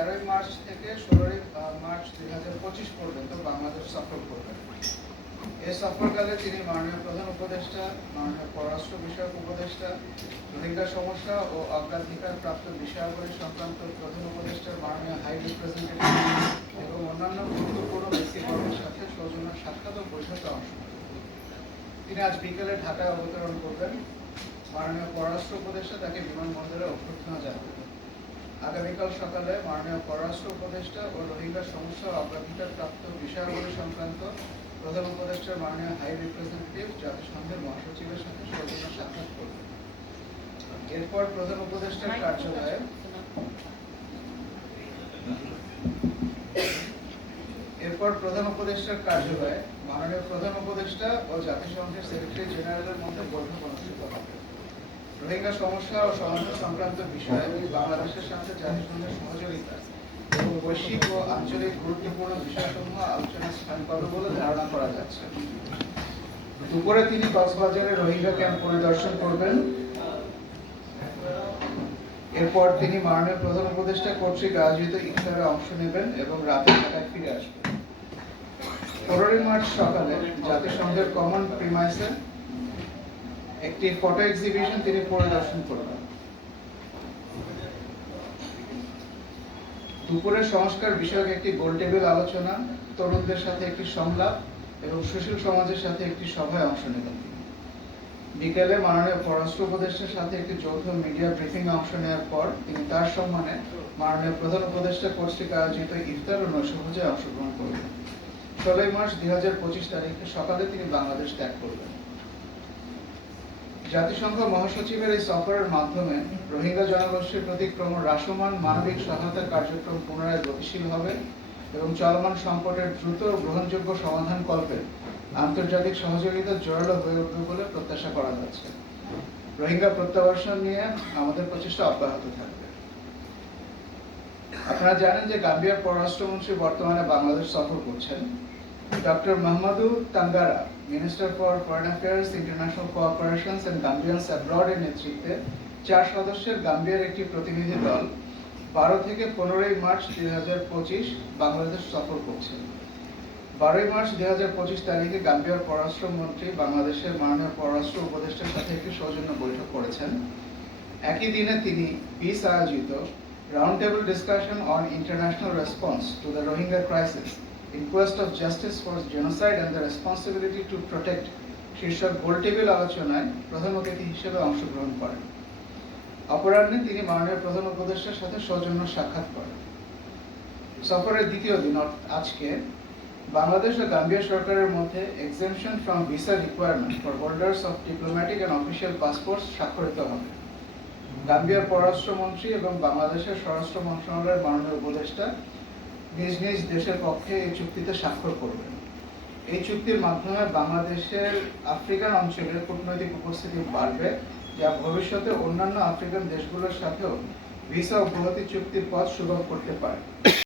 13ই March থেকে 16ই March 2025 পর্যন্ত বাংলাদেশ সফর করবেন। এই সফরকালে তিনি মাননীয় প্রধান উপদেষ্টা, মাননীয় পররাষ্ট্র বিষয়ক উপদেষ্টা, রোহিঙ্গা সমস্যা ও অগ্রাধিকার প্রাপ্ত বিষয়াবলী সংক্রান্ত প্রধান উপদেষ্টার মাননীয় হাই রিপ্রেজেন্টেটিভ এবং অন্যান্য গুরুত্বপূর্ণ ব্যক্তিবর্গের সাথে সৌজন্য সাক্ষাৎ ও বৈঠকে অংশ নেবেন। তিনি আজ বিকেলে ঢাকায় অবতরণ করবেন। মাননীয় পররাষ্ট্র উপদেষ্টা তাকে বিমানবন্দরে অভ্যর্থনা জানাবেন। আগামীকাল সকালে মাননীয় পররাষ্ট্র উপদেষ্টা ও রোহিঙ্গা সমস্যা ও অগ্রাধিকার প্রাপ্ত বিষয়াবলী সংক্রান্ত প্রধান উপদেষ্টার মাননীয় হাই রিপ্রেজেন্টেটিভ জাতিসংঘের মহাসচিবের সাথে সৌজন্য সাক্ষাৎ করবেন। এরপর প্রধান উপদেষ্টার কার্যালয়ে মাননীয় প্রধান উপদেষ্টা ও জাতিসংঘের সেক্রেটারি জেনারেলের মধ্যে বৈঠক অনুষ্ঠিত হবে। রোহিঙ্গা সমস্যা ও সমাধান সংক্রান্ত বিষয়ে বাংলাদেশের সাথে জাতিসংঘের সহযোগিতা এবং বৈশ্বিক ও আঞ্চলিক গুরুত্বপূর্ণ বিষয়সমূহ আলোচনার স্থান পাবে বলে ধারণা করা যাচ্ছে। দুপুরে তিনি কক্সবাজারের রোহিঙ্গা ক্যাম্প পরিদর্শন করবেন। এরপর তিনি মাননীয় প্রধান উপদেষ্টা কর্তৃক আয়োজিত ইফতারে অংশ নেবেন এবং রাতে ঢাকায় ফিরে আসবেন। 15ই মার্চ সকালে জাতিসংঘের কমন প্রিমাইসে একটি ফটো এক্সিবিশন তিনি পরিদর্শন করবেন। দুপুরে সংস্কার বিষয়ক একটি গোলটেবিল আলোচনা, তরুণদের সাথে একটি সংলাপ এবং সুশীল সমাজের সাথে একটি সভায় অংশ নেবেন। বিকেলে মাননীয় পররাষ্ট্র উপদেষ্টার সাথে একটি যৌথ মিডিয়া ব্রিফিং অংশ নেওয়ার পর তিনি তার সম্মানে মাননীয় প্রধান উপদেষ্টা কর্তৃক আয়োজিত ইফতার ও নৈশভোজে অংশগ্রহণ করবেন। 16ই মার্চ 2025 তারিখে সকালে তিনি বাংলাদেশ ত্যাগ করবেন। জাতিসংঘ মহাসচিবের এই সফরের মাধ্যমে রোহিঙ্গা জনগোষ্ঠীর প্রতি ক্রমহ্রাসমান মানবিক সহায়তা কার্যক্রম পুনরায় গতিশীল হবে এবং চলমান সংকটের দ্রুত গ্রহণযোগ্য সমাধান কল্পে আন্তর্জাতিক সহযোগিতা জোরালো হয়ে উঠবে বলে প্রত্যাশা করা যাচ্ছে। রোহিঙ্গা প্রত্যাবাসন নিয়ে আমাদের প্রচেষ্টা অব্যাহত থাকবে। আপনারা জানেন যে গাম্বিয়ার পররাষ্ট্রমন্ত্রী বর্তমানে বাংলাদেশ সফর করছেন। Doctor Mamadou Tangara, minister for foreign affairs, international cooperations and Gambians abroad এর নেতৃত্বে 4 সদস্যের গাম্বিয়ার একটি প্রতিনিধি দল 12 থেকে 15ই মার্চ 2025 বাংলাদেশ সফর করছে। 12ই মার্চ 2025 তারিখে গাম্বিয়ার পররাষ্ট্রমন্ত্রী বাংলাদেশের মাননীয় পররাষ্ট্র উপদেষ্টার সাথে একটি সৌজন্য বৈঠক করেছেন। একই দিনে তিনি পিস আয়োজিত round table discussion on international response to the Rohingya crisis in quest of justice for genocide and the responsibility to protect শীর্ষক গোলটেবিল আলোচনায় প্রধান অতিথি হিসেবে অংশগ্রহণ করেন। অপরাহ্নে তিনি মাননীয় প্রধান উপদেষ্টার সাথে সৌজন্য সাক্ষাৎ করেন। সফরের দ্বিতীয় দিন আজকে বাংলাদেশ ও গাম্বিয়া সরকারের মধ্যে exemption from visa requirement for holders of diplomatic and official passports স্বাক্ষরিত হবে। গাম্বিয়ার পররাষ্ট্রমন্ত্রী এবং বাংলাদেশের স্বরাষ্ট্র মন্ত্রণালয়ের মাননীয় উপদেষ্টা নিজ নিজ দেশের পক্ষে এই চুক্তিতে স্বাক্ষর করবেন। এই চুক্তির মাধ্যমে বাংলাদেশের আফ্রিকান অঞ্চলের কূটনৈতিক উপস্থিতি বাড়বে, যা ভবিষ্যতে অন্যান্য আফ্রিকান দেশগুলোর সাথেও ভিসা অব্যাহতি চুক্তির পথ সুগম করতে পারে।